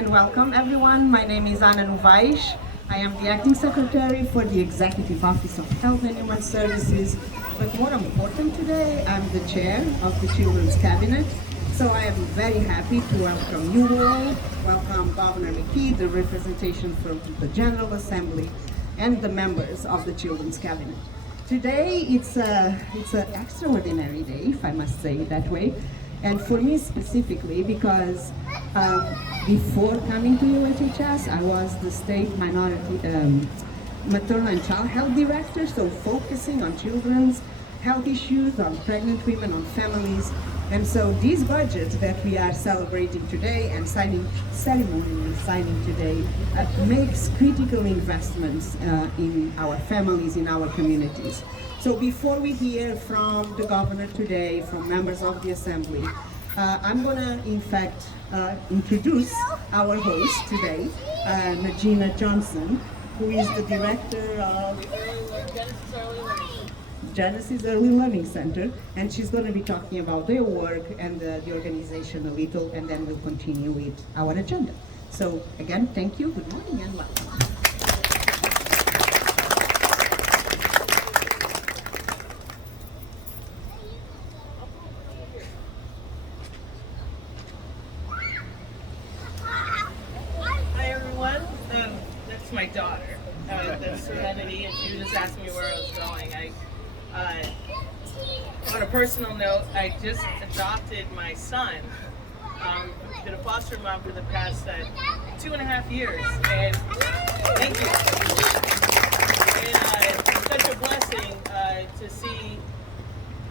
and welcome everyone. My name is Ana Novais. I am the Acting Secretary for the Executive Office of Health and Human Services. But more important today, I'm the Chair of the Children's Cabinet. So I am very happy to welcome you all, welcome Governor McKee, the representation from the General Assembly, and the members of the Children's Cabinet. Today, it's an extraordinary day, if I must say it that way. And for me specifically, because before coming to UHHS, I was the state minority maternal and child health director, so focusing on children's health issues, on pregnant women, on families. And so this budget that we are celebrating today and ceremonially signing today makes critical investments in our families, in our communities. So before we hear from the governor today, from members of the assembly, I'm gonna in fact introduce our host today, Najina Johnson, who is the director of Genesis Early Learning Center, and she's going to be talking about their work and the organization a little, and then we'll continue with our agenda. So again, thank you, good morning, and welcome. Hi everyone, that's my daughter, that's Serenity, and she just asked me where I was going. On a personal note, I just adopted my son. Been a foster mom for the past 2.5 years, and thank you. And it's such a blessing to see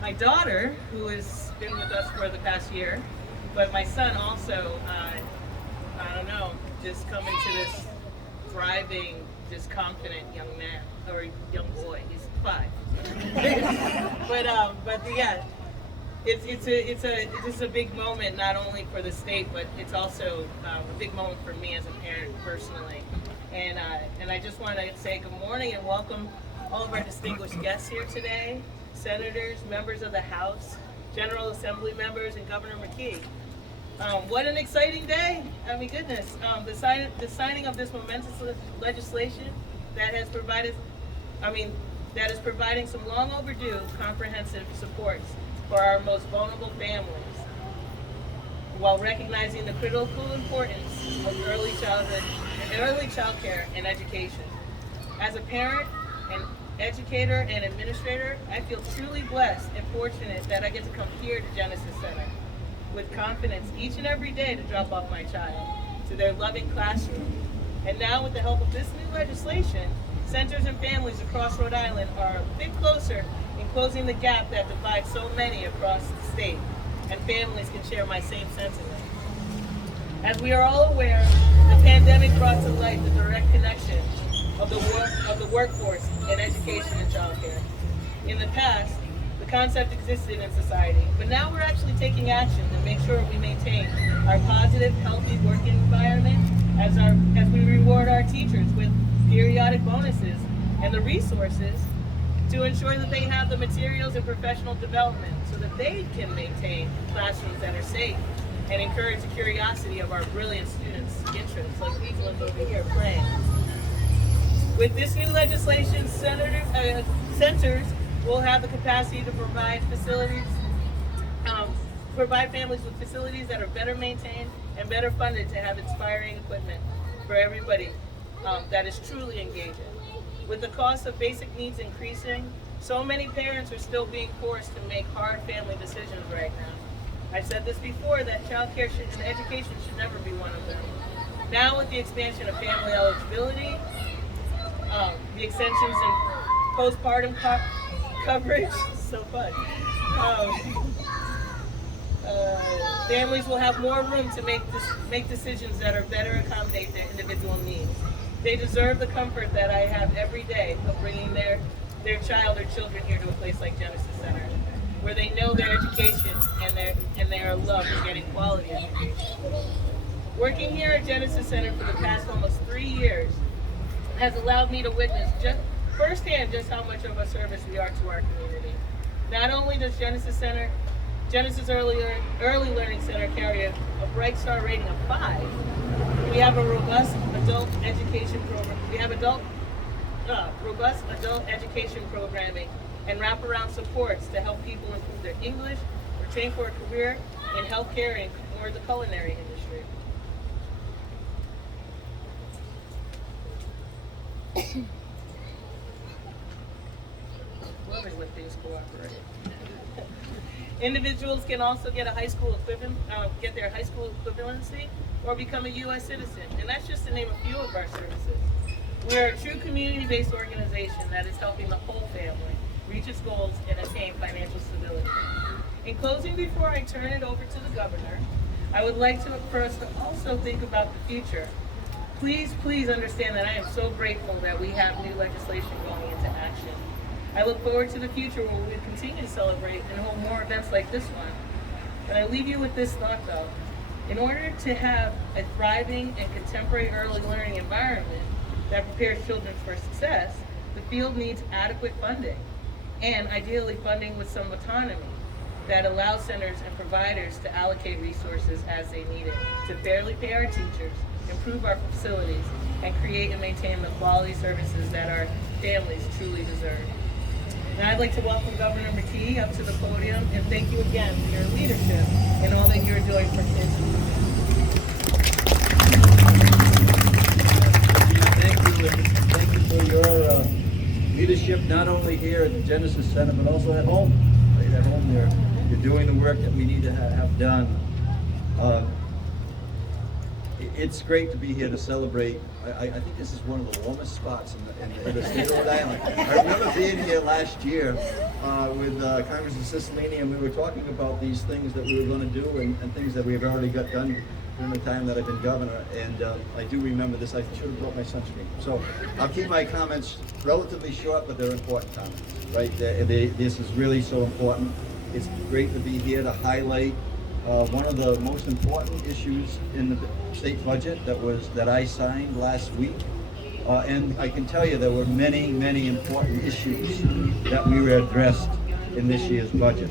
my daughter, who has been with us for the past year, but my son also, I don't know, just come into this thriving, just confident young man, or young boy. He's 5. but yeah, it's a big moment, not only for the state, but it's also a big moment for me as a parent personally. And I just want to say good morning and welcome all of our distinguished guests here today, senators, members of the House, General Assembly members, and Governor McKee. What an exciting day! I mean, goodness, the signing of this momentous legislation that has provided, that is providing some long overdue comprehensive supports for our most vulnerable families, while recognizing the critical importance of early child care and education. As a parent, an educator, and administrator, I feel truly blessed and fortunate that I get to come here to Genesis Center with confidence each and every day to drop off my child to their loving classroom. And now, with the help of this new legislation, centers and families across Rhode Island are a bit closer in closing the gap that divides so many across the state, and families can share my same sentiment. As we are all aware, the pandemic brought to light the direct connection of the workforce and education and childcare. In the past, the concept existed in society, but now we're actually taking action to make sure we maintain our positive, healthy working environment as we reward our teachers with periodic bonuses and the resources to ensure that they have the materials and professional development so that they can maintain classrooms that are safe and encourage the curiosity of our brilliant students' interests, like these ones over here playing. With this new legislation, centers will have the capacity to provide families with facilities that are better maintained and better funded to have inspiring equipment for everybody that is truly engaging. With the cost of basic needs increasing, so many parents are still being forced to make hard family decisions right now. I've said this before, that child care and education should never be one of them. Now, with the expansion of family eligibility, the extensions in postpartum coverage, so fun. Families will have more room to make decisions that are better accommodate their individual needs. They deserve the comfort that I have every day of bringing their child or children here to a place like Genesis Center, where they know their education and they are loved and getting quality education. Working here at Genesis Center for the past almost 3 years has allowed me to witness firsthand just how much of a service we are to our community. Not only does Genesis Center Genesis Early Learning Center carry a Bright Star rating of 5. We have a robust adult education program. We have robust adult education programming and wraparound supports to help people improve their English or train for a career in healthcare or the culinary industry. Whoever's with these cooperate. Individuals can also get a high school get their high school equivalency or become a U.S. citizen, and that's just to name a few of our services. We're a true community-based organization that is helping the whole family reach its goals and attain financial stability. In closing, before I turn it over to the governor, I would like for us to also think about the future. Please understand that I am so grateful that we have new legislation going into action. I look forward to the future where we will continue to celebrate and hold more events like this one. But I leave you with this thought though. In order to have a thriving and contemporary early learning environment that prepares children for success, the field needs adequate funding, and ideally funding with some autonomy that allows centers and providers to allocate resources as they need it, to fairly pay our teachers, improve our facilities, and create and maintain the quality services that our families truly deserve. And I'd like to welcome Governor McKee up to the podium and thank you again for your leadership and all that you're doing for kids. Thank you for your leadership, not only here at the Genesis Center, but also at home. Right at home, you're doing the work that we need to have done. It's great to be here to celebrate. I think this is one of the warmest spots in the state of Rhode Island. I remember being here last year with Congressman Cicilline, and we were talking about these things that we were going to do and things that we've already got done during the time that I've been governor. And I do remember this. I should have brought my sunscreen. So I'll keep my comments relatively short, but they're important comments, right? This is really so important. It's great to be here to highlight one of the most important issues in the state budget that I signed last week. And I can tell you there were many important issues that we were addressed in this year's budget.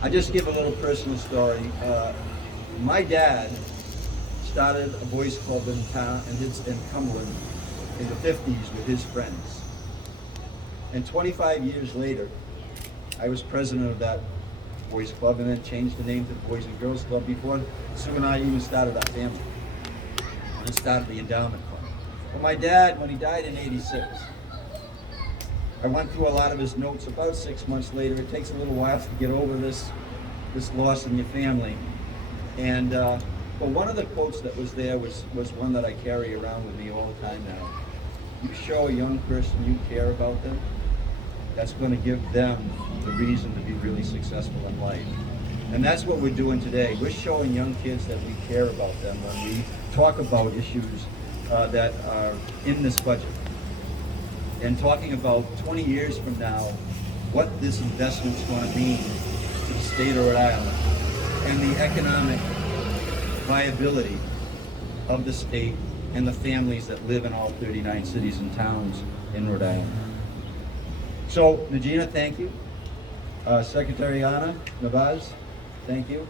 I just give a little personal story. My dad started a boys club in town in Cumberland in the 50s with his friends. And 25 years later, I was president of that boys club and then changed the name to the Boys and Girls Club before Sue and I even started our family. And then started the endowment fund. Well, my dad, when he died in '86, I went through a lot of his notes about 6 months later. It takes a little while to get over this loss in your family. And but one of the quotes that was there was one that I carry around with me all the time now. You show a young person you care about them, that's going to give them the reason to be really successful in life. And that's what we're doing today. We're showing young kids that we care about them when we talk about issues that are in this budget. And talking about 20 years from now, what this investment's going to mean to the state of Rhode Island and the economic viability of the state and the families that live in all 39 cities and towns in Rhode Island. So, Najina, thank you. Secretary Ana Navaz, thank you.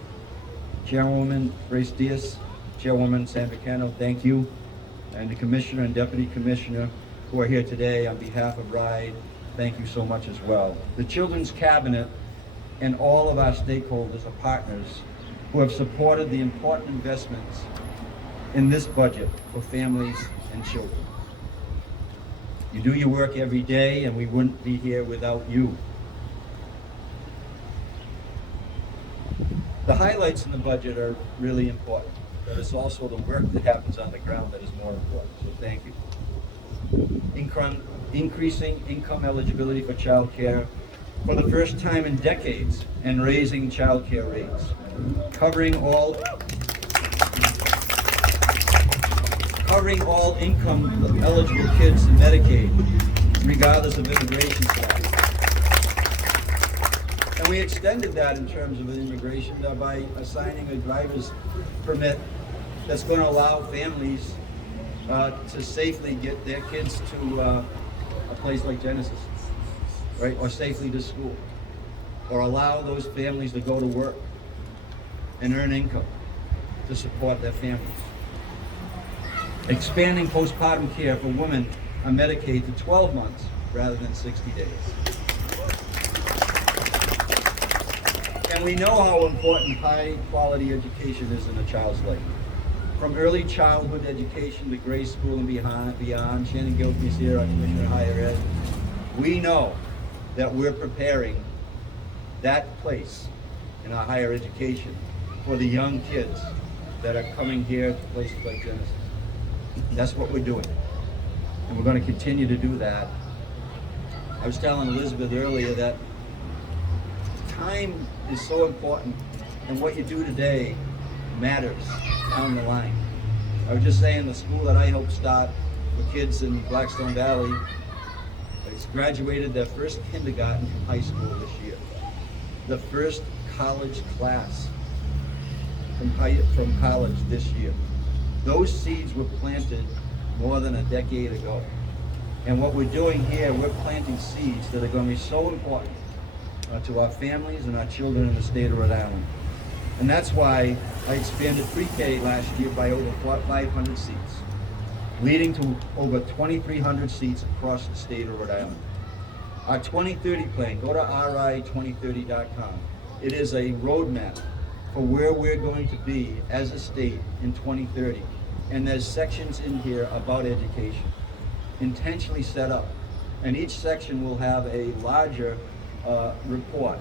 Chairwoman Grace Diaz, Chairwoman Sandra Cano, thank you. And the Commissioner and Deputy Commissioner who are here today on behalf of Rhode, thank you so much as well. The Children's Cabinet and all of our stakeholders are partners who have supported the important investments in this budget for families and children. You do your work every day, and we wouldn't be here without you. The highlights in the budget are really important, but it's also the work that happens on the ground that is more important, so thank you. Increasing income eligibility for child care for the first time in decades and raising child care rates. Covering all income eligible kids in Medicaid, regardless of immigration status. And we extended that in terms of immigration by assigning a driver's permit that's going to allow families to safely get their kids to a place like Genesis, right, or safely to school. or allow those families to go to work and earn income to support their families. Expanding postpartum care for women on Medicaid to 12 months rather than 60 days. And we know how important high quality education is in a child's life. From early childhood education to grade school and beyond, Shannon Gilkey's here, our Commissioner of Higher Ed. We know that we're preparing that place in our higher education for the young kids that are coming here to places like Genesis. That's what we're doing. And we're going to continue to do that. I was telling Elizabeth earlier that time is so important, and what you do today matters down the line. I was just saying the school that I helped start for kids in Blackstone Valley, it's graduated their first kindergarten from high school this year. The first college class from college this year. Those seeds were planted more than a decade ago. And what we're doing here, we're planting seeds that are going to be so important to our families and our children in the state of Rhode Island. And that's why I expanded pre-K last year by over 500 seats, leading to over 2,300 seats across the state of Rhode Island. Our 2030 plan, go to ri2030.com. It is a roadmap for where we're going to be as a state in 2030. And there's sections in here about education, intentionally set up. And each section will have a larger report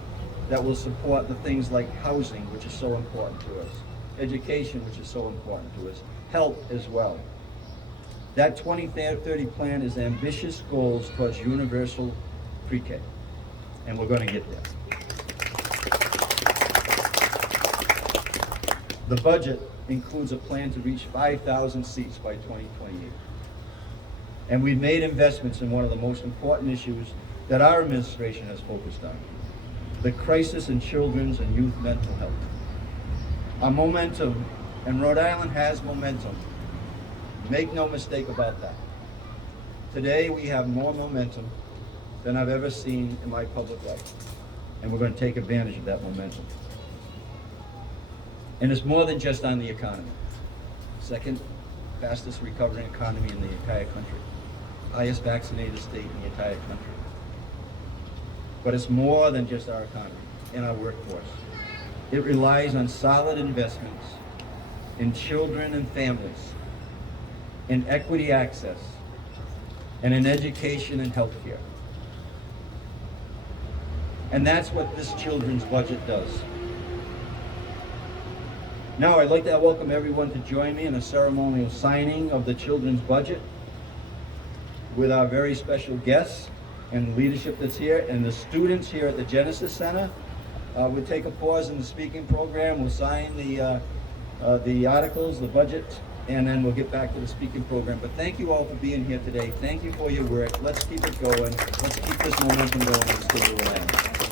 that will support the things like housing, which is so important to us, education, which is so important to us, health as well. That 2030 plan is ambitious goals towards universal pre-K, and we're going to get there. The budget includes a plan to reach 5,000 seats by 2028. And we've made investments in one of the most important issues that our administration has focused on, the crisis in children's and youth mental health. Our momentum, and Rhode Island has momentum. Make no mistake about that. Today we have more momentum than I've ever seen in my public life. And we're going to take advantage of that momentum. And it's more than just on the economy. Second fastest recovering economy in the entire country. Highest vaccinated state in the entire country. But it's more than just our economy and our workforce. It relies on solid investments in children and families, in equity access, and in education and healthcare. And that's what this children's budget does. Now I'd like to welcome everyone to join me in a ceremonial signing of the children's budget with our very special guests and leadership that's here, and the students here at the Genesis Center. We'll take a pause in the speaking program. We'll sign the articles, the budget, and then we'll get back to the speaking program. But thank you all for being here today. Thank you for your work. Let's keep it going. Let's keep this momentum going in the state of Rhode Island.